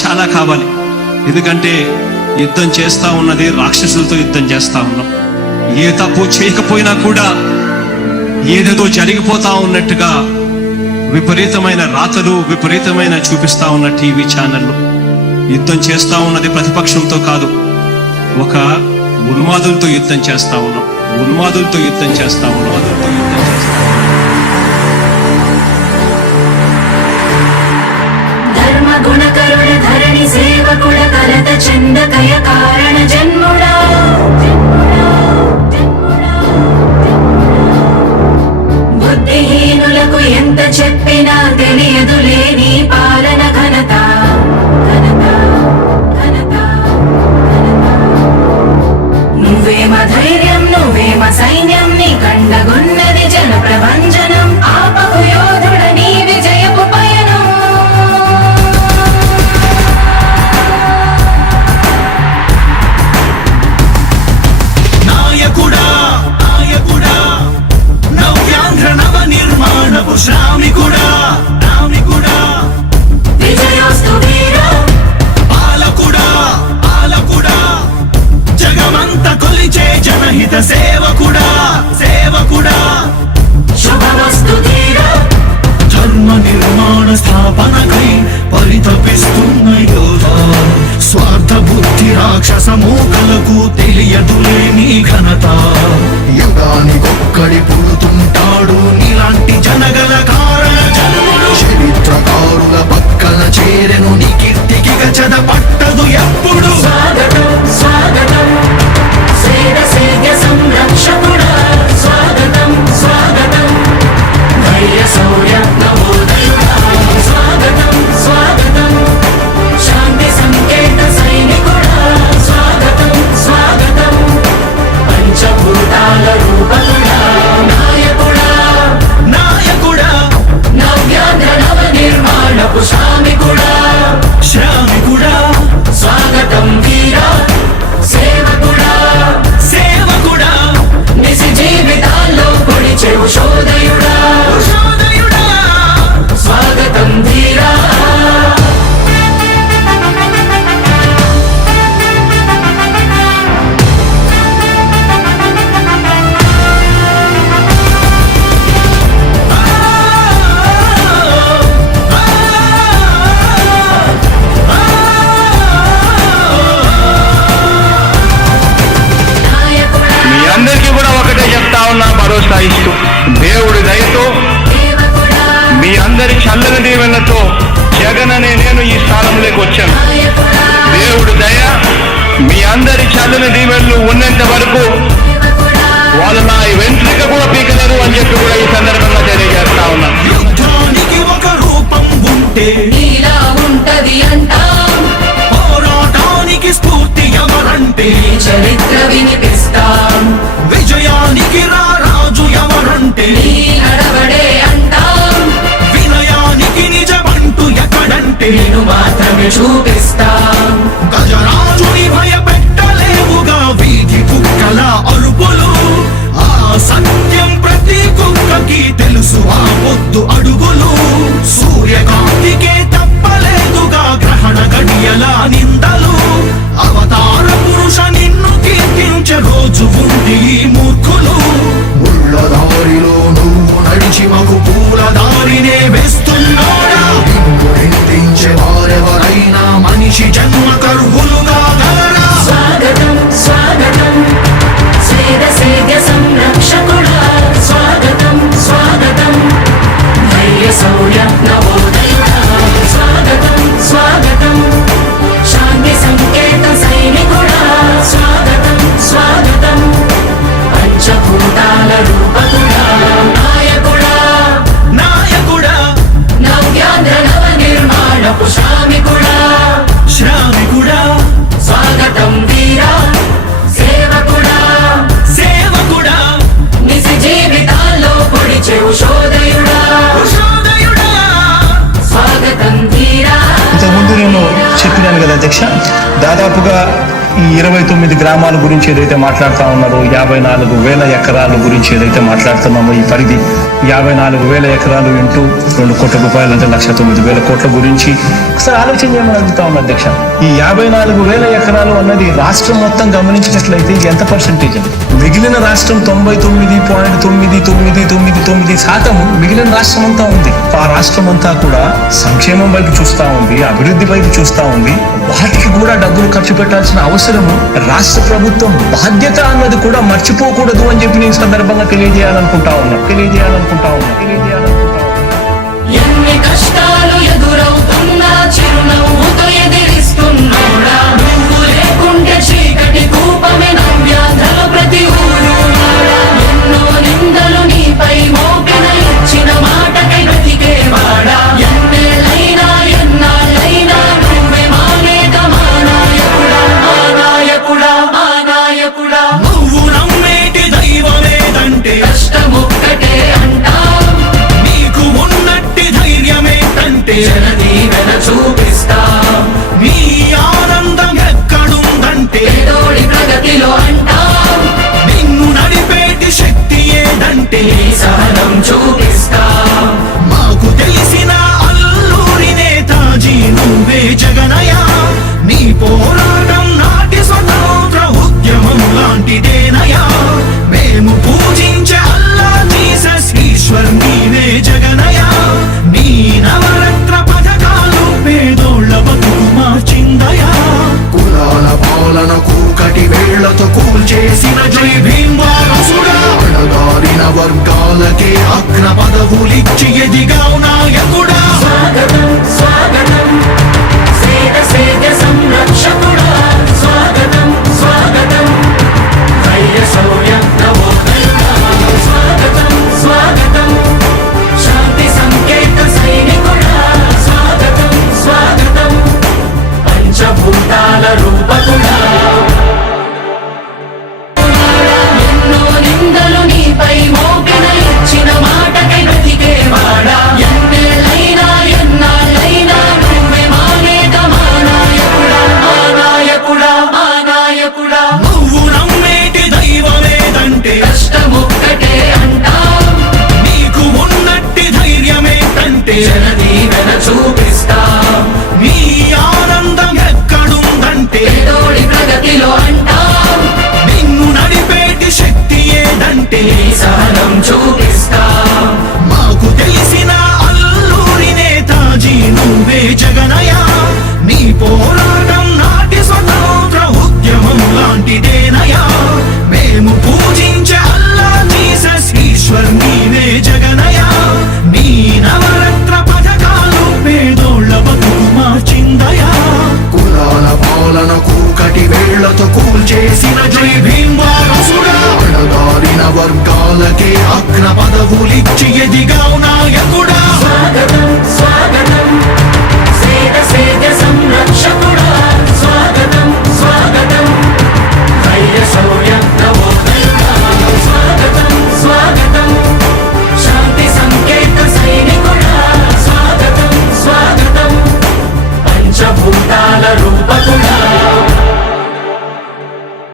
చాలా కావాలి. ఎందుకంటే యుద్ధం చేస్తా ఉన్నది రాక్షసులతో యుద్ధం చేస్తా ఉన్నాం. ఏ తప్పు చేయకపోయినా కూడా ఏదేదో జరిగిపోతా ఉన్నట్టుగా విపరీతమైన రాతలు, విపరీతమైన చూపిస్తా ఉన్న టీవీ ఛానళ్ళు. యుద్ధం చేస్తా ఉన్నది ప్రతిపక్షంతో కాదు, ఒక ఉన్మాదులతో యుద్ధం చేస్తా ఉన్నాం. ఉన్మాదులతో యుద్ధం చేస్తా ఉన్నాం. ధర్మ గుణకరుణ ధరణి సేవకుడ కలత చందకయ కారణ జన్ముడా బుద్ధిహీనులకు ఎంత చెప్పినా తెలియదులే నీ పాలన ఘనత. నువ్వేమ ధైర్యం, నువ్వేమ సైన్యం, నీ కండగున్నది జన ప్రభంజనం. ఆపకు యోధుడ నీ విజయపు పయనం. నాయకుడా నాయకుడా నవ్యాంధ్ర నవ నిర్మాణపు శ్రామికుడా రామికుడా విజయోస్తు వీరా పాలకుడా పాలకుడా జగమంత కొలిచే జనహిత సేవకుడా సేవకుడా శుభవస్తు ధీరా ధర్మ నిర్మాణ స్థాపనకై పరితపిస్తున్న యోధా. స్వార్థ బుద్ధి రాక్షస మూకలకు తెలియదులే నీ ఘనత. యుగానికొక్కడి పుడుతుంటాడు నీలాంటి జనగల కారణ జన్ముడు. చరిత్రకారుల పక్కన చేరెను నీ కీర్తికి గచద పట్టదు ఎప్పుడు. స్వాగతం స్వాగతం సేద సేద్య సంరక్షకుడా. స్వాగతం స్వాగతం ధైర్య శౌర్య నవోదయుడా. స్వాగతం స్వాగతం శాంతి సంకేత సైనికుడా. స్వాగతం స్వాగతం పంచభూతాల రూపకుడా. నాయకుడా నాయకుడా నవ్యాంధ్ర నవ నిర్మాణపు శ్రామికుడా. శ్రామికుడా స్వాగతం వీరా సేవకుడా. సేవకుడా నిజ జీవితాల్లో పొడిచెవు శోధయుడా. శోధయుడా స్వాగతం ధీరా నాయకుడా మీ అందరికీ కూడా ఒకటే చెప్తా ఉన్నా, భరోసా ఇస్తూ దేవుడి దయతో సేవకుడా. మీ అందరి చల్లని దీవెనతో జగన్ అనే నేను ఈ స్థానంలోకి వచ్చాను. నాయకుడా దేవుడి దయ, మీ అందరి చల్లని దీవెనలు ఉన్నంత వరకు సేవకుడా. వాళ్ళు నా వెంట్రుక కూడా పీకలేరు అని చెప్పి కూడా ఈ సందర్భంగా తెలియజేస్తా ఉన్నాను. యుద్ధానికి ఒక రూపం ఉంటే నీలా ఉంటది అంటాం. పోరాటానికి స్ఫూర్తి ఎవరంటే నీ చరిత్ర వినిపిస్తాం. విజయానికి రారాజు ఎవరంటే నీ నడవడే అంటాం. వినయానికి నిజమంటూ ఎక్కడంటే నేను మాత్రమే చూపిస్తాం. గజరాజుని భయపెట్టలేవుగా వీధి కుక్కల అరుపులు. ఆ సత్యం ప్రతి కుక్కకి తెలుసు, ఆ పొద్దు అడుగులు. సూర్యకాంతికే తప్పలేదుగా గ్రహణ గడియల నిందలు. అవతార పురుష నిన్ను కీర్తించే రోజు ఉంది ఈ మూర్ఖులు. ముళ్ళ దారిలో నువ్వు నడిచి మగు పూల దారినే వేస్తున్నాడా. నిన్ను నిందించే వారెవరైనా మనిషి జన్మ కరువులుగా గలరా. స్వాగతం స్వాగతం సేద సేద్య సంరక్షకుడా. స్వాగతం స్వాగతం ధైర్య శౌర్య నవోదయుడా. స్వాగతం స్వాగతం శాంతి సంకేత సైనికుడా. స్వాగతం స్వాగతం పంచభూతాల రూపకుడా. నాయకుడా నాయకుడా నవ్యాంధ్ర నవ నిర్మాణపు శ్రామికుడా. శ్రామికుడా స్వాగతం వీరా సేవకుడా. సేవకుడా నిజ జీవితాల్లో పొడిచెవు శోధయుడా. శోధయుడా స్వాగతం ధీరా ఇంతకుముందు నేను చెప్పినాను కదా అధ్యక్ష, దాదాపుగా ఈ 29 గ్రామాల గురించి ఏదైతే మాట్లాడుతా ఉన్నారో 54,000 ఎకరాల గురించి ఏదైతే మాట్లాడుతున్నామో ఈ పరిధి 54,000 ఎకరాలు ఇంటూ 2 కోట్ల రూపాయలు అంటే 1,09,000 కోట్ల గురించి ఒకసారి ఆలోచన చేయమని అడుగుతా ఉన్నా అధ్యక్ష. ఈ 54,000 ఎకరాలు అన్నది రాష్ట్రం మొత్తం గమనించినట్లయితే ఎంత పర్సెంటేజ్ అండి? మిగిలిన రాష్ట్రం 99.999% మిగిలిన రాష్ట్రం అంతా ఉంది. ఆ రాష్ట్రం అంతా కూడా సంక్షేమం వైపు చూస్తా ఉంది, అభివృద్ధి వైపు చూస్తా ఉంది. వాటికి కూడా డబ్బులు ఖర్చు పెట్టాల్సిన అవసరము రాష్ట్ర ప్రభుత్వం బాధ్యత అన్నది కూడా మర్చిపోకూడదు అని చెప్పి నేను సందర్భంగా తెలియజేయాలనుకుంటా ఉన్నా. ఎన్ని కష్టాలు ఎదురవుతున్నా చిరునవ్వుతో ఎదిరిస్తున్నోడా నువ్వు లేకుంటే చీకటి కూపమే నవ్యాంధ్రలో ప్రతి ఊరు వాడా. ఎన్నో నిందలు నీపై మోపిన ఇచ్చిన మాటకై బ్రతికేవాడా. ఎన్నేళ్ళైనా ఎన్నాళ్ళైనా నువ్వే మా నేత మా నాయకుడా మా నాయకుడా మా నాయకుడా. నువ్వు నమ్మేటి దైవమేదంటే కష్టమొక్కటే అంటాం నీకు ఉన్నట్టి ధైర్యమేంటంటే జనదీవెన చూపిస్తాం నీ ఆనందం ఎక్కడుందంటే పేదోడి ప్రగతిలో అంటాం నిన్ను నడిపేటి శక్తి ఏదంటే నీ సహనం చూపిస్తాం. మాకు తెలిసిన అల్లూరి నేతాజీ నువ్వే జగనయ్య. నీ పోరాటం నాటి స్వతంత్ర ఉద్యమం లాంటిదేనయ్యా. మేము పూజించే అల్లా జీసస్ ఈశ్వర్ నీవే జగనయ్య. నీ నవరత్న పథకాలు పేదోళ్ళ బతుకు మార్చిందయా. కులాల పాలన కూకటి వేళ్లతో కూల్చేసిన జై భీమ్ వారసుడా. అణగారిన వర్గాలకే అగ్ర పదవులిచ్చి ఎదిగావు నాయకుడా. స్వాగతం స్వాగతం సేద సంరక్షకుడా. స్వాగతం స్వాగతం ధైర్య శౌర్య నవోదయుడా. స్వాగతం స్వాగతం శాంతి సంకేత సైనికుడా. స్వాగతం స్వాగతం పంచభూతాల రూపకుడా. ఎన్నో నిందలు నీపై మోపిన ఇచ్చిన మాటకై బ్రతికేవాడా. ఎన్నేళ్ళైనా ఎన్నాళ్ళైనా నువ్వే మా నేత మా నాయకుడా మా నాయకుడా మా నాయకుడా. నువ్వు నమ్మేటి దైవమేదంటే కష్టమొక్కటే అంటాం నీకు ఉన్నట్టి ధైర్యమేంటంటే జనదీవెన చూపిస్తాం నీ ఆనందం ఎక్కడుందంటే పేదోడి ప్రగతిలో అంటాం నిన్ను నడిపేటి శక్తి ఏదంటే నీ సహనం చూపిస్తాం. మాకు తెలిసిన అల్లూరి నేతాజీ నువ్వే జగనయ్య. నీ పోరాటం నాటి స్వతంత్ర ఉద్యమం లాంటిదేనయ్యా. మేము పూజించే అల్లా జీసస్ ఈశ్వర్ నీవే జగనయ్య. నీ నవరత్న పథకాలు పేదోళ్ళ బతుకు మార్చిందయా. కులాల పాలన కూకటి వేళ్లతో కూల్చేసిన జై భీమ్ వారసుడా. అణగారిన వర్గాలకే అగ్ర పదవులిచ్చి ఎదిగావు నాయకుడా. స్వాగతం